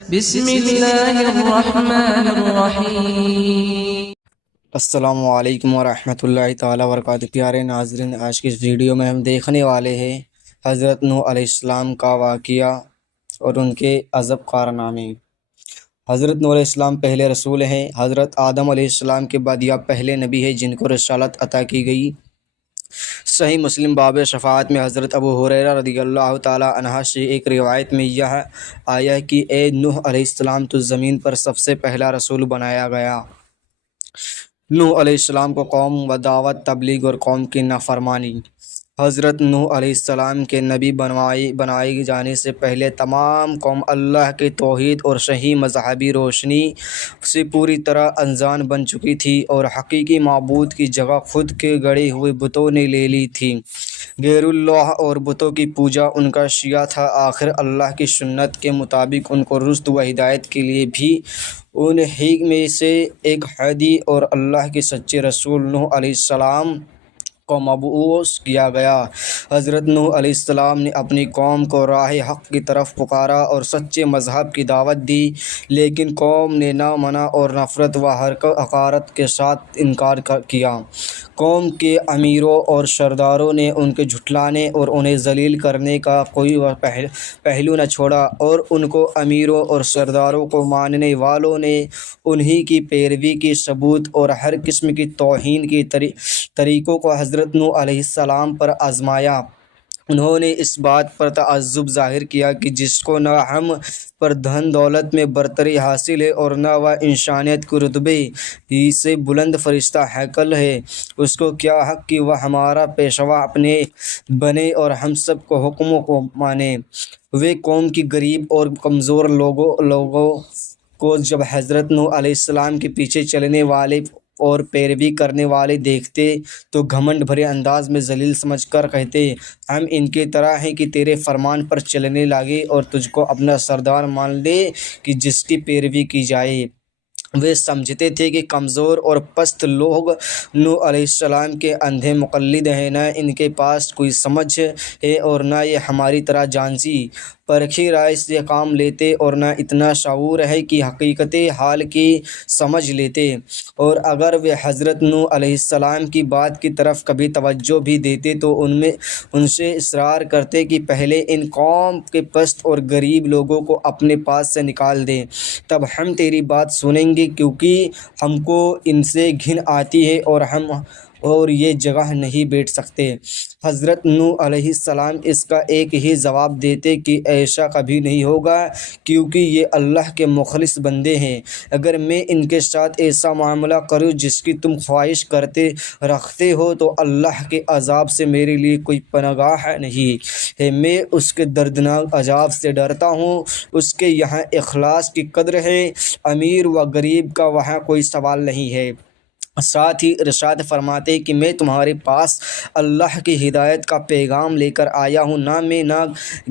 بسم اللہ الرحمن الرحیم۔ السلام علیکم ورحمۃ اللہ تعالیٰ وبرکاتہ۔ پیارے ناظرین، آج کی اس ویڈیو میں ہم دیکھنے والے ہیں حضرت نوح علیہ السلام کا واقعہ اور ان کے عجب کارنامے۔ حضرت نوح علیہ السلام پہلے رسول ہیں۔ حضرت آدم علیہ السلام کے بعد یہ پہلے نبی ہے جن کو رسالت عطا کی گئی۔ صحیح مسلم باب شفاعت میں حضرت ابو ہریرہ رضی اللہ تعالیٰ عنہ سے ایک روایت میں یہ آیا کہ اے نوح علیہ السلام، تو زمین پر سب سے پہلا رسول بنایا گیا۔ نوح علیہ السلام کو قوم و دعوت، تبلیغ اور قوم کی نافرمانی۔ حضرت نوح علیہ السلام کے نبی بنائے جانے سے پہلے تمام قوم اللہ کے توحید اور صحیح مذہبی روشنی سے پوری طرح انجان بن چکی تھی، اور حقیقی معبود کی جگہ خود کے گڑے ہوئے بتوں نے لے لی تھی۔ غیر اللہ اور بتوں کی پوجا ان کا شیعہ تھا۔ آخر اللہ کی سنت کے مطابق ان کو رشد و ہدایت کے لیے بھی انہی میں سے ایک ہادی اور اللہ کے سچے رسول نوح علیہ السلام کو مبعوث کیا گیا۔ حضرت نوح علیہ السلام نے اپنی قوم کو راہ حق کی طرف پکارا اور سچے مذہب کی دعوت دی، لیکن قوم نے نہ منا اور نفرت و حقارت کے ساتھ انکار کیا۔ قوم کے امیروں اور سرداروں نے ان کے جھٹلانے اور انہیں ذلیل کرنے کا کوئی پہلو نہ چھوڑا، اور ان کو امیروں اور سرداروں کو ماننے والوں نے انہی کی پیروی کی ثبوت اور ہر قسم کی توہین کی طریقوں کو حضرت نوح علیہ السلام پر آزمایا۔ انہوں نے اس بات پر تعجب ظاہر کیا کہ جس کو نہ ہم پر دھن دولت میں برتری حاصل ہے اور نہ وہ انسانیت کے رتبے سے بلند فرشتہ ہیکل ہے، اس کو کیا حق کہ وہ ہمارا پیشوا اپنے بنے اور ہم سب کو حکموں کو مانے۔ وہ قوم کی غریب اور کمزور لوگوں کو جب حضرت نوح علیہ السلام کے پیچھے چلنے والے اور پیروی کرنے والے دیکھتے تو گھمنڈ بھرے انداز میں ذلیل سمجھ کر کہتے، ہم ان کے طرح ہیں کہ تیرے فرمان پر چلنے لگے اور تجھ کو اپنا سردار مان لے کہ جس کی پیروی کی جائے۔ وہ سمجھتے تھے کہ کمزور اور پست لوگ نوح علیہ السلام کے اندھے مقلد ہیں، نہ ان کے پاس کوئی سمجھ ہے اور نہ یہ ہماری طرح جانچی پرکھی رائے سے کام لیتے اور نہ اتنا شعور ہے کہ حقیقت حال کی سمجھ لیتے، اور اگر وہ حضرت نوح علیہ السلام کی بات کی طرف کبھی توجہ بھی دیتے تو ان سے اصرار کرتے کہ پہلے ان قوم کے پست اور غریب لوگوں کو اپنے پاس سے نکال دیں، تب ہم تیری بات سنیں گے، کیونکہ ہم کو ان سے گھن آتی ہے اور یہ جگہ نہیں بیٹھ سکتے۔ حضرت نوح علیہ السلام اس کا ایک ہی جواب دیتے کہ ایسا کبھی نہیں ہوگا، کیونکہ یہ اللہ کے مخلص بندے ہیں۔ اگر میں ان کے ساتھ ایسا معاملہ کروں جس کی تم خواہش رکھتے ہو تو اللہ کے عذاب سے میرے لیے کوئی پناہ نہیں ہے۔ میں اس کے دردناک عذاب سے ڈرتا ہوں۔ اس کے یہاں اخلاص کی قدر ہے، امیر و غریب کا وہاں کوئی سوال نہیں ہے۔ ساتھ ہی ارشاد فرماتے کہ میں تمہارے پاس اللہ کی ہدایت کا پیغام لے کر آیا ہوں، نہ میں نہ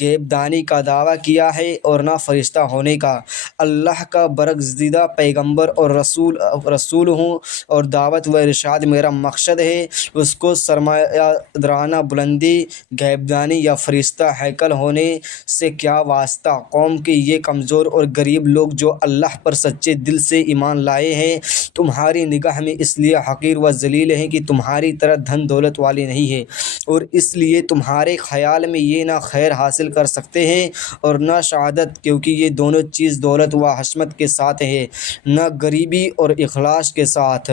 غیب دانی کا دعویٰ کیا ہے اور نہ فرشتہ ہونے کا، اللہ کا برگزیدہ پیغمبر اور رسول ہوں، اور دعوت و ارشاد میرا مقصد ہے۔ اس کو سرمایہ دارانہ بلندی، غیب دانی یا فرشتہ ہیکل ہونے سے کیا واسطہ؟ قوم کے یہ کمزور اور غریب لوگ جو اللہ پر سچے دل سے ایمان لائے ہیں، تمہاری نگاہ میں اس لیے حقیر و ذلیل ہیں کہ تمہاری طرح دھن دولت والے نہیں ہیں، اور اس لیے تمہارے خیال میں یہ نہ خیر حاصل کر سکتے ہیں اور نہ سعادت، کیونکہ یہ دونوں چیز دولت و حشمت کے ساتھ ہے، نہ غریبی اور اخلاص کے ساتھ۔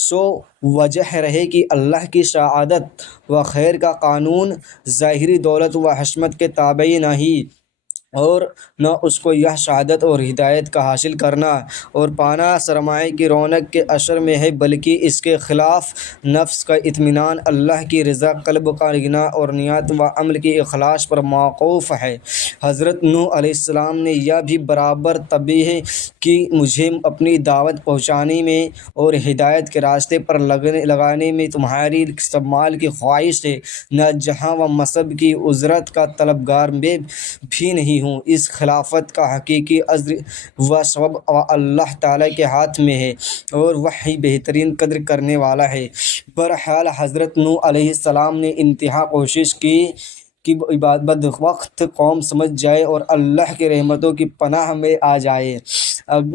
سو وجہ رہے کہ اللہ کی سعادت و خیر کا قانون ظاہری دولت و حشمت کے تابع نہیں، اور نہ اس کو یہ سعادت اور ہدایت کا حاصل کرنا اور پانا سرمایہ کی رونق کے اثر میں ہے، بلکہ اس کے خلاف نفس کا اطمینان، اللہ کی رضا، قلب کا غنا اور نیت و عمل کی اخلاص پر موقوف ہے۔ حضرت نوح علیہ السلام نے یہ بھی برابر تنبیہ کہ مجھے اپنی دعوت پہنچانے میں اور ہدایت کے راستے پر لگانے میں تمہاری سب مال کی خواہش ہے، نہ جہاں و منصب کی اجرت کا طلبگار میں بھی نہیں ہوں۔ اس خلافت کا حقیقی اجر و ثواب اللہ تعالیٰ کے ہاتھ میں ہے، اور وہی بہترین قدر کرنے والا ہے۔ بہرحال حضرت نوح علیہ السلام نے انتہا کوشش کی کہ بد وقت قوم سمجھ جائے اور اللہ کے رحمتوں کی پناہ میں آ جائے،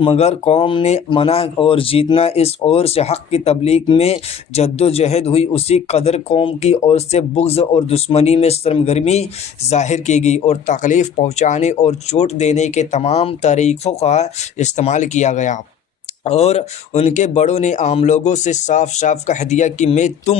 مگر قوم نے منع اور جیتنا اس اور سے حق کی تبلیغ میں جد و جہد ہوئی، اسی قدر قوم کی اور سے بغض اور دشمنی میں سرگرمی ظاہر کی گئی اور تکلیف پہنچانے اور چوٹ دینے کے تمام طریقوں کا استعمال کیا گیا، اور ان کے بڑوں نے عام لوگوں سے صاف صاف کہہ دیا کہ میں تم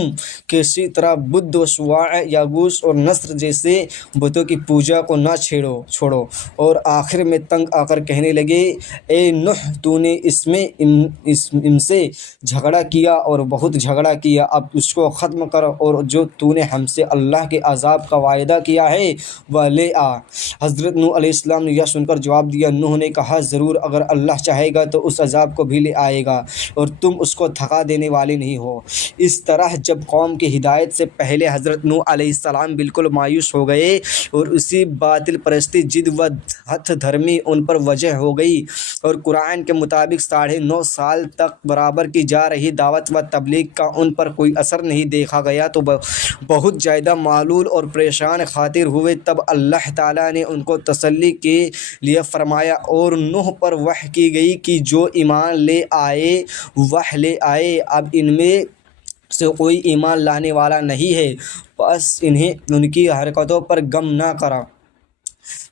کسی طرح بدھ و سواع، یاگوس اور نصر جیسے بتوں کی پوجا کو نہ چھوڑو، اور آخر میں تنگ آ کر کہنے لگے، اے نوح، تو نے ان سے جھگڑا کیا اور بہت جھگڑا کیا، اب اس کو ختم کر اور جو تو نے ہم سے اللہ کے عذاب کا وعدہ کیا ہے وہ لے آ۔ حضرت نوح علیہ السلام نے یہ سن کر جواب دیا، نوح نے کہا، ضرور، اگر اللہ چاہے گا تو اس عذاب کو بھی لے آئے گا اور تم اس کو تھکا دینے والے نہیں ہو۔ اس طرح جب قوم کی ہدایت سے پہلے حضرت نوح علیہ السلام بالکل مایوس ہو گئے اور اسی باطل پرستی جد و ہتھ دھرمی ان پر وجہ ہو گئی اور قرآن کے مطابق 9.5 سال تک برابر کی جا رہی دعوت و تبلیغ کا ان پر کوئی اثر نہیں دیکھا گیا تو بہت زیادہ معلول اور پریشان خاطر ہوئے، تب اللہ تعالیٰ نے ان کو تسلی کے لیے فرمایا اور نوح پر وحی کی گئی کہ جو ایمان لے آئے، اب ان میں سے کوئی ایمان لانے والا نہیں ہے، بس انہیں ان کی حرکتوں پر غم نہ کرا۔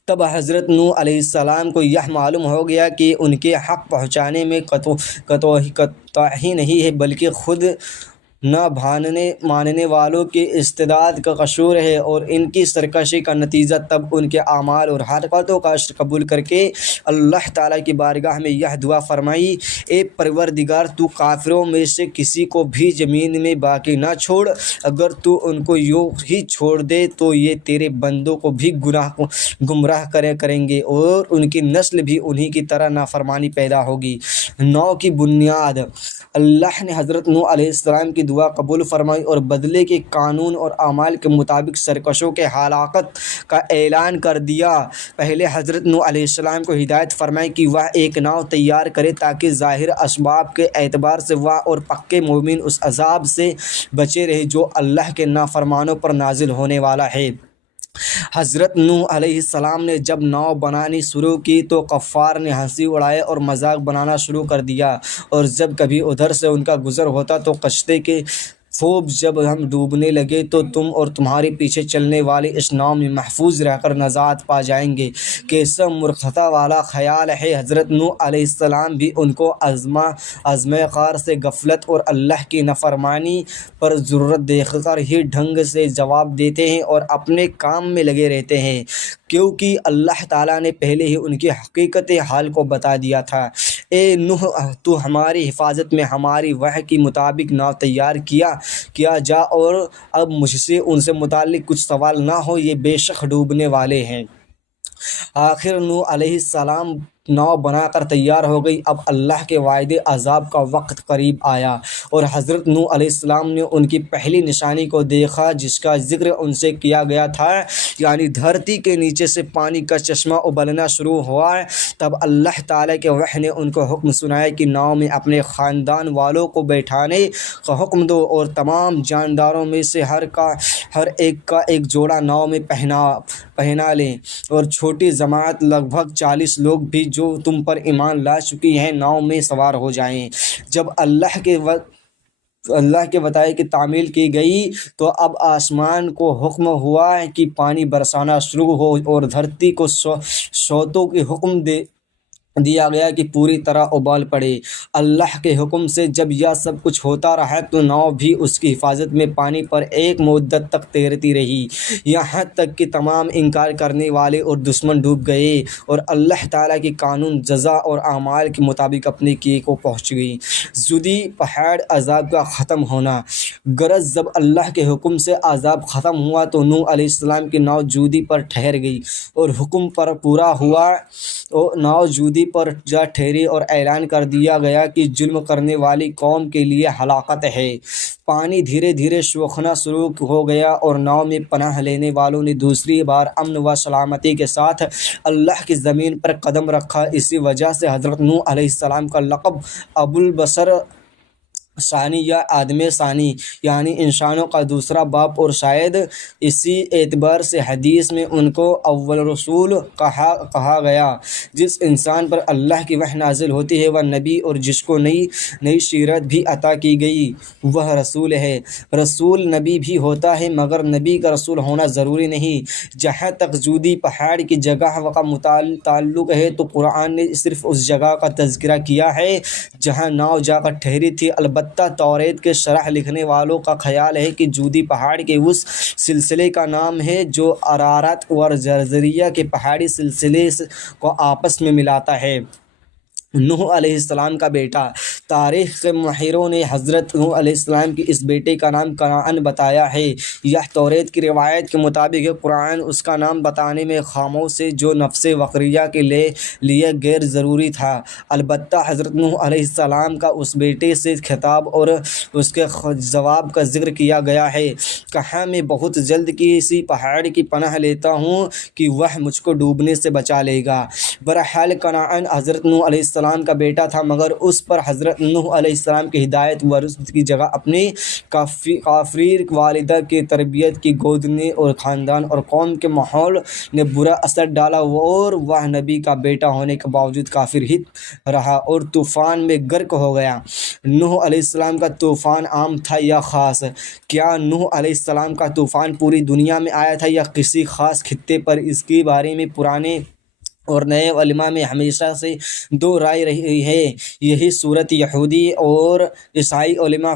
تب حضرت نوح علیہ السلام کو یہ معلوم ہو گیا کہ ان کے حق پہنچانے میں کوتاہی نہیں ہے بلکہ خود نہ ماننے والوں کے استعداد کا قصور ہے اور ان کی سرکشی کا نتیجہ۔ تب ان کے اعمال اور حرکتوں کا عذر قبول کر کے اللہ تعالیٰ کی بارگاہ میں یہ دعا فرمائی، اے پروردگار، تو کافروں میں سے کسی کو بھی زمین میں باقی نہ چھوڑ، اگر تو ان کو یوں ہی چھوڑ دے تو یہ تیرے بندوں کو بھی گمراہ کریں گے اور ان کی نسل بھی انہی کی طرح نافرمانی پیدا ہوگی۔ نو کی بنیاد۔ اللہ نے حضرت نوح علیہ السلام کی دعا قبول فرمائی اور بدلے کے قانون اور اعمال کے مطابق سرکشوں کے ہلاکت کا اعلان کر دیا۔ پہلے حضرت نوح علیہ السلام کو ہدایت فرمائی کہ وہ ایک ناؤ تیار کرے تاکہ ظاہر اسباب کے اعتبار سے وہ اور پکے مومن اس عذاب سے بچے رہے جو اللہ کے نافرمانوں پر نازل ہونے والا ہے۔ حضرت نوح علیہ السلام نے جب ناؤ بنانی شروع کی تو کفار نے ہنسی اڑائے اور مذاق بنانا شروع کر دیا، اور جب کبھی ادھر سے ان کا گزر ہوتا تو کشتی کے خوب جب ہم ڈوبنے لگے تو تم اور تمہارے پیچھے چلنے والے اس ناؤ میں محفوظ رہ کر نجات پا جائیں گے۔ کیسا مورختہ والا خیال ہے۔ حضرت نوح علیہ السلام بھی ان کو عزمِ کار سے غفلت اور اللہ کی نافرمانی پر ضرورت دیکھ کر ہی ڈھنگ سے جواب دیتے ہیں اور اپنے کام میں لگے رہتے ہیں، کیونکہ اللہ تعالیٰ نے پہلے ہی ان کی حقیقت حال کو بتا دیا تھا۔ اے نوح، تو ہماری حفاظت میں ہماری وحی کے مطابق ناؤ تیار کیا جا اور اب مجھ سے ان سے متعلق کچھ سوال نہ ہو، یہ بے شک ڈوبنے والے ہیں۔ آخر نوح علیہ السلام ناؤ بنا کر تیار ہو گئی۔ اب اللہ کے وعدے عذاب کا وقت قریب آیا اور حضرت نوح علیہ السلام نے ان کی پہلی نشانی کو دیکھا جس کا ذکر ان سے کیا گیا تھا، یعنی دھرتی کے نیچے سے پانی کا چشمہ ابلنا شروع ہوا۔ تب اللہ تعالیٰ کے وحی نے ان کو حکم سنایا کہ ناؤ میں اپنے خاندان والوں کو بیٹھانے کا حکم دو اور تمام جانداروں میں سے ہر ایک کا ایک جوڑا ناؤ میں پہنا لیں، اور چھوٹی جماعت لگ بھگ 40 لوگ بھی جو تم پر ایمان لا چکی ہیں ناؤ میں سوار ہو جائیں۔ جب اللہ کے بتائے کہ تعمیل کی گئی تو اب آسمان کو حکم ہوا کہ پانی برسانا شروع ہو اور دھرتی کو سوتوں کے حکم دیا گیا کہ پوری طرح ابال پڑے۔ اللہ کے حکم سے جب یہ سب کچھ ہوتا رہا تو ناؤ بھی اس کی حفاظت میں پانی پر ایک مدت تک تیرتی رہی، یہاں تک کہ تمام انکار کرنے والے اور دشمن ڈوب گئے اور اللہ تعالیٰ کی قانون جزا اور اعمال کے مطابق اپنے کیے کو پہنچ گئی۔ زودی پہاڑ عذاب کا ختم ہونا۔ غرض جب اللہ کے حکم سے عذاب ختم ہوا تو نوح علیہ السلام کی ناؤ جودی پر ٹھہر گئی اور حکم پر پورا ہوا اور ناؤ جودی پر جا ٹھہری اور اعلان کر دیا گیا کہ ظلم کرنے والی قوم کے لیے ہلاکت ہے۔ پانی دھیرے دھیرے سوکھنا شروع ہو گیا اور ناؤ میں پناہ لینے والوں نے دوسری بار امن و سلامتی کے ساتھ اللہ کی زمین پر قدم رکھا۔ اسی وجہ سے حضرت نوح علیہ السلام کا لقب ابو البشر ثانی یا آدم ثانی یعنی انسانوں کا دوسرا باپ، اور شاید اسی اعتبار سے حدیث میں ان کو اول رسول کہا گیا۔ جس انسان پر اللہ کی وحی نازل ہوتی ہے وہ نبی، اور جس کو نئی شریعت بھی عطا کی گئی وہ رسول ہے۔ رسول نبی بھی ہوتا ہے مگر نبی کا رسول ہونا ضروری نہیں۔ جہاں تک جودی پہاڑ کی جگہ کا تعلق ہے تو قرآن نے صرف اس جگہ کا تذکرہ کیا ہے جہاں ناؤ جا کر ٹھہری تھی۔ البتہ توریت کے شرح لکھنے والوں کا خیال ہے کہ جودی پہاڑ کے اس سلسلے کا نام ہے جو ارارات اور زرزریہ کے پہاڑی سلسلے کو آپس میں ملاتا ہے۔ نوح علیہ السلام کا بیٹا۔ تاریخ کے ماہروں نے حضرت نوح علیہ السلام کی اس بیٹے کا نام کنعان بتایا ہے۔ یہ توریت کی روایت کے مطابق ہے۔ قرآن اس کا نام بتانے میں خاموش ہے جو نفس بقریہ کے لیے غیر ضروری تھا۔ البتہ حضرت نوح علیہ السلام کا اس بیٹے سے خطاب اور اس کے جواب کا ذکر کیا گیا ہے۔ کہا میں بہت جلد کسی پہاڑ کی پناہ لیتا ہوں کہ وہ مجھ کو ڈوبنے سے بچا لے گا۔ بہرحال کنعان حضرت نوح علیہ السلام کا بیٹا تھا مگر اس پر حضرت نوح علیہ السلام کی ہدایت و رشد کی جگہ اپنی کافر والدہ کی تربیت کی گودنے اور خاندان اور قوم کے ماحول نے برا اثر ڈالا، اور وہ نبی کا بیٹا ہونے کے باوجود کافر ہی رہا اور طوفان میں غرق ہو گیا۔ نوح علیہ السلام کا طوفان عام تھا یا خاص؟ کیا نوح علیہ السلام کا طوفان پوری دنیا میں آیا تھا یا کسی خاص خطے پر؟ اس کے بارے میں پرانے اور نئے علماء میں ہمیشہ سے دو رائے رہی ہے۔ یہی صورت یہودی اور عیسائی علماء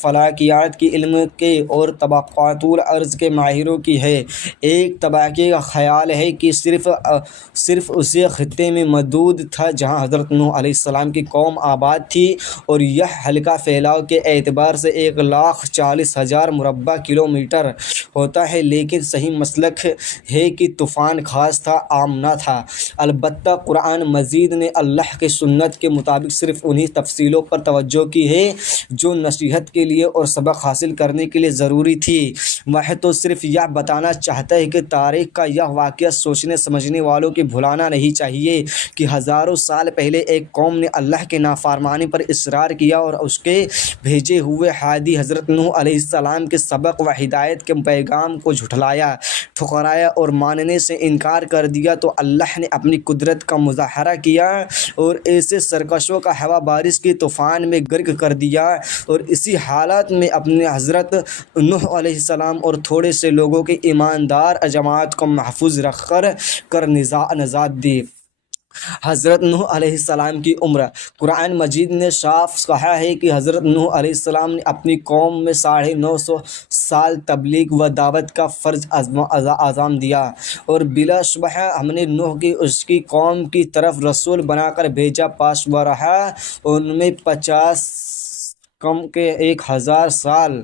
فلکیات کے علم کے اور طبقات الارض کے ماہروں کی ہے۔ ایک طبقے کا خیال ہے کہ صرف اسی خطے میں محدود تھا جہاں حضرت نوح علیہ السلام کی قوم آباد تھی، اور یہ حلقہ پھیلاؤ کے اعتبار سے 1,40,000 مربع کلومیٹر ہوتا ہے، لیکن صحیح مسلک ہے کہ طوفان خاص تھا، عام نہ تھا۔ البتہ قرآن مجید نے اللہ کی سنت کے مطابق صرف انہی تفصیلوں پر توجہ کی ہے جو نصیحت کے لیے اور سبق حاصل کرنے کے لیے ضروری تھی۔ وہ تو صرف یہ بتانا چاہتا ہے کہ تاریخ کا یہ واقعہ سوچنے سمجھنے والوں کی بھولانا نہیں چاہیے کہ ہزاروں سال پہلے ایک قوم نے اللہ کے نافرمانی پر اصرار کیا اور اس کے بھیجے ہوئے ہادی حضرت نوح علیہ السلام کے سبق و ہدایت کے پیغام کو جھٹلایا، ٹھکرایا اور ماننے سے انکار کر دیا، تو اللہ نے اپنی قدرت کا مظاہرہ کیا اور ایسے سرکشوں کا ہوا بارش کے طوفان میں غرق کر دیا، اور اسی حالت میں اپنے حضرت نوح علیہ السلام اور تھوڑے سے لوگوں کی ایماندار جماعت کو محفوظ رکھ کر نجات دی۔ حضرت نوح علیہ السلام کی عمر۔ قرآن مجید نے صاف کہا ہے کہ حضرت نوح علیہ السلام نے اپنی قوم میں 950 سال تبلیغ و دعوت کا فرض انجام دیا، اور بلا شبہ ہم نے نوح کی اس کی قوم کی طرف رسول بنا کر بھیجا۔ پاس وہ رہا ان میں 50 کم کے 1000 سال۔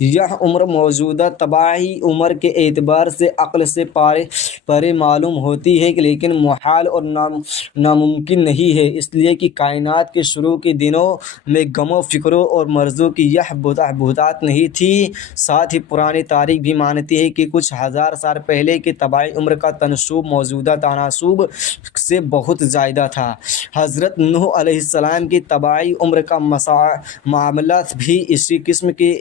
یہ عمر موجودہ طبعی عمر کے اعتبار سے عقل سے پرے معلوم ہوتی ہے، لیکن محال اور ناممکن نہیں ہے، اس لیے کہ کائنات کے شروع کے دنوں میں غم و فکروں اور مرضوں کی یہ بہتات نہیں تھی۔ ساتھ ہی پرانی تاریخ بھی مانتی ہے کہ کچھ ہزار سال پہلے کی طبعی عمر کا تناسب موجودہ تناسب سے بہت زیادہ تھا۔ حضرت نوح علیہ السلام کی طبعی عمر کا معاملہ بھی اسی قسم کے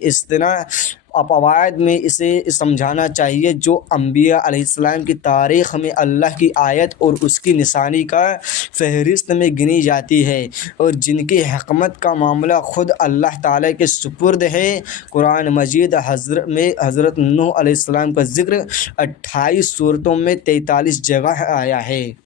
اپواد میں اسے سمجھانا چاہیے جو انبیاء علیہ السلام کی تاریخ میں اللہ کی آیت اور اس کی نشانی کا فہرست میں گنی جاتی ہے، اور جن کی حکمت کا معاملہ خود اللہ تعالیٰ کے سپرد ہے۔ قرآن مجید میں حضرت نوح علیہ السلام کا ذکر 28 سورتوں میں 43 جگہ آیا ہے۔